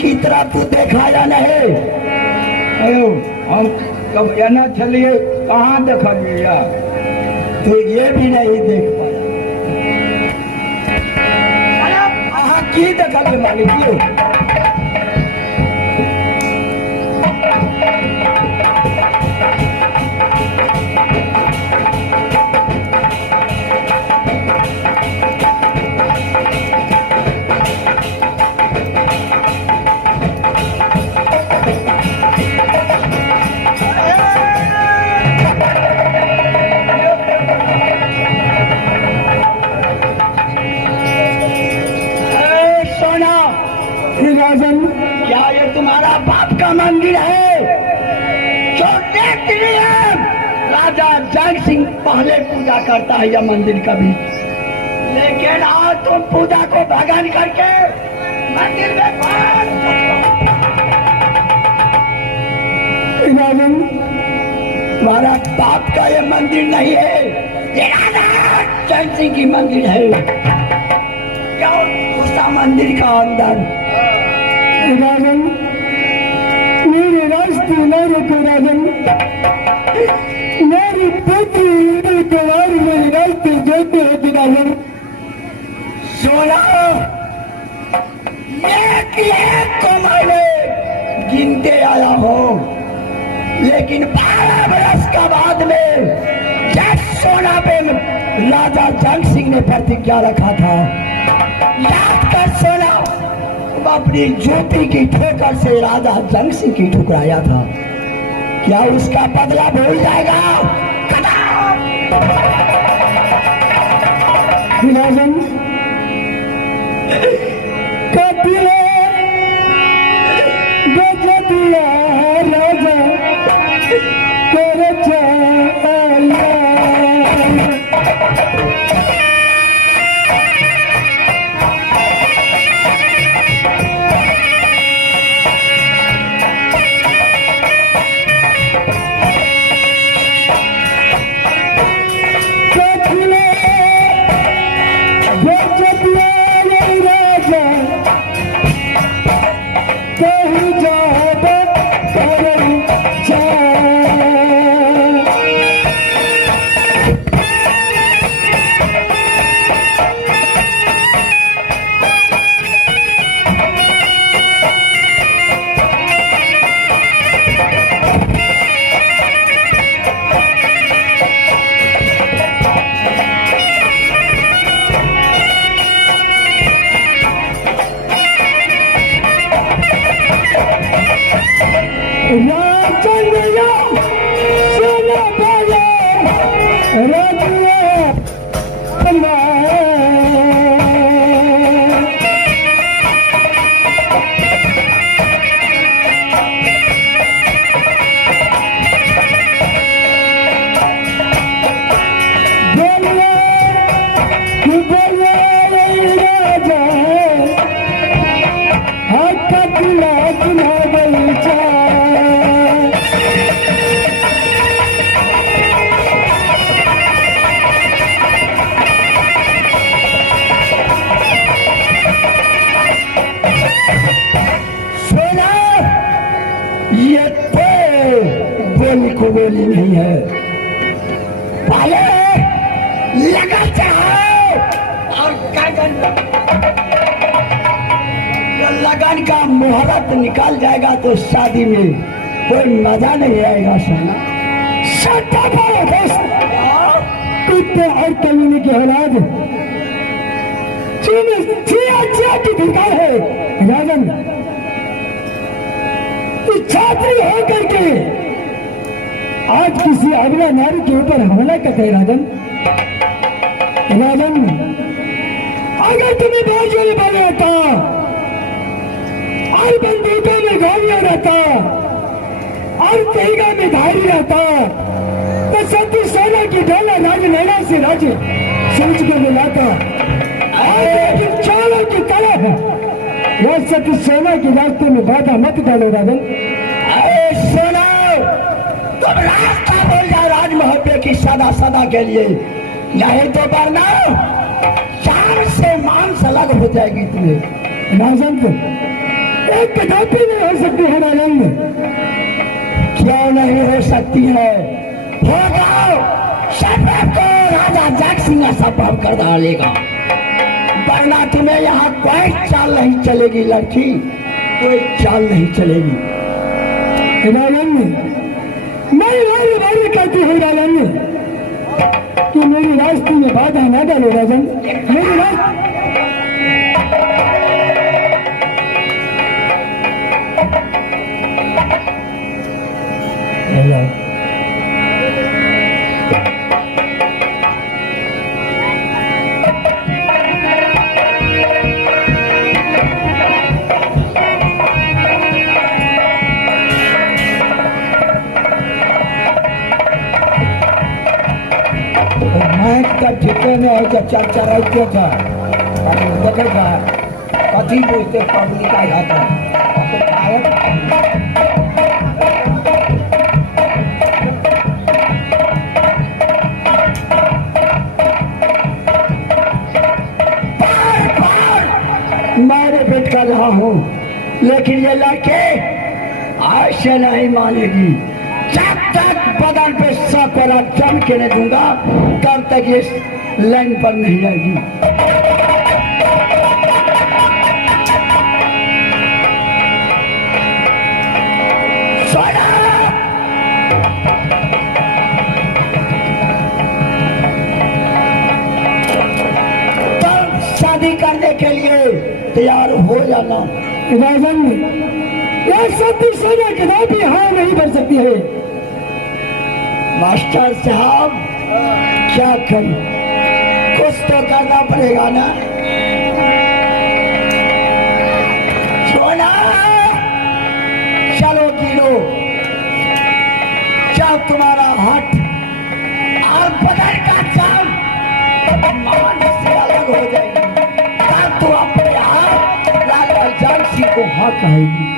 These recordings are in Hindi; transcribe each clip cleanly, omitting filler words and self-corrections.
की तरफ तू देखा या नहीं? अयो हम कब एना चलिए कहाँ देखलिए यार? तो ये भी नहीं देख पाया। अहाँ की देखलिए मालिक जी? क्या ये तुम्हारा बाप का मंदिर है? जो देखते हैं राजा जंग सिंह पहले पूजा करता है यह मंदिर कभी, लेकिन आज तुम पूजा को भगन करके मंदिर में राजन, तुम्हारा बाप का ये मंदिर नहीं है, ये राजा जंग सिंह की मंदिर है। क्या उस मंदिर का अंदर राजन मेरे रास्ते न रोको राजन, मेरी पुत्री परिवार मेरे रास्ते जोते होते राजन। सोना एक को मैंने गिनते आया हूँ, लेकिन 12 बरस का बाद में जब सोना पे राजा जंग सिंह ने प्रतिज्ञा रखा था, याद कर सोना, अपनी ज्योति की ठोकर से राजा जंग सिंह की ठुकराया था। क्या उसका बदला भूल जाएगा? राजन कपिले बजतिया राजा कर चला गोली नहीं है, पहले लगा चाहो और लगन का मुहूर्त निकाल जाएगा तो शादी में कोई मजा नहीं आएगा। सोना कुत्ते और कमीने की औलाद की धिकार है राजन, छात्री होकर के आज किसी अबला नारी के ऊपर हमला करते हैं राजन। राजन अगर तुम्हें बाजू बने रहता और बंदूकों में गोलियां रहता और तेगा में धारी रहता तो सती सोना की ढोला राज नैना से राज सोच के मिलाता। चोरों की तरह वह सती सोना के रास्ते में बाधा मत डालो राजन। सोना तुम रास्ता बोल जाओ राजमहल की सदा सदा के लिए, नहीं तो वरना चार से मांस अलग हो जाएगी तुम्हें। राजन एक कदापि नहीं हो सकती है राजन। क्यों नहीं हो सकती है? होगा, सब को राजा जग सिंह का संभव कर डालेगा, वरना तुम्हें यहाँ कोई चाल नहीं चलेगी लड़की, कोई चाल नहीं चलेगी। राजन मैं राजवाड़ी कहती हूँ राजन कि मेरी रास्ते में बाधा न डालो राजन। मेरी रास्ते मैं तब ठिके में है जब चरचराते था देखे था कथी पूछते पब्लिक आ जाता मैं रिपीट कर रहा हूँ, लेकिन ये लड़के ऐसे नहीं मानेगी। जब तक बदन पे शक और जम के नहीं दूंगा तब तक ये लाइन पर नहीं आएगी। तब शादी करने के लिए तैयार हो जाना। राजन एक सती सोने कदापि हाँ नहीं बढ़ सकती है। मास्टर साहब क्या करूं, कुछ तो करना पड़ेगा ना। सोना चलो गिनो, जब तुम्हारा हट और बदन का चाल मान से अलग हो जाएगी तब तो अपने आप राजा जग सिंह को हाँ कहेगी।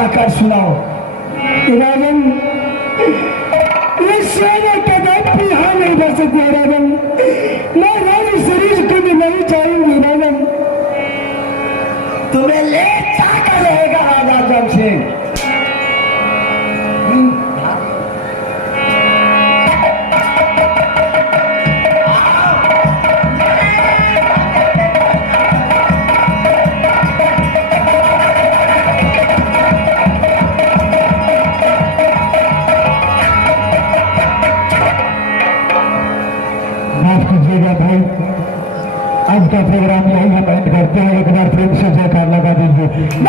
गाकर सुनाओ। राजन ये सेना का दापी यहाँ नहीं कर सकती राजन। मैं रानी शरीर को भी नहीं चाहूंगी राजन। तुम्हें ले जाकर रहेगा राजा जंग सिंह। माफ कीजिएगा भाई, आज का प्रोग्राम यही हम एंड करते हैं। एक बार प्रेम से जयकार लगा दीजिए।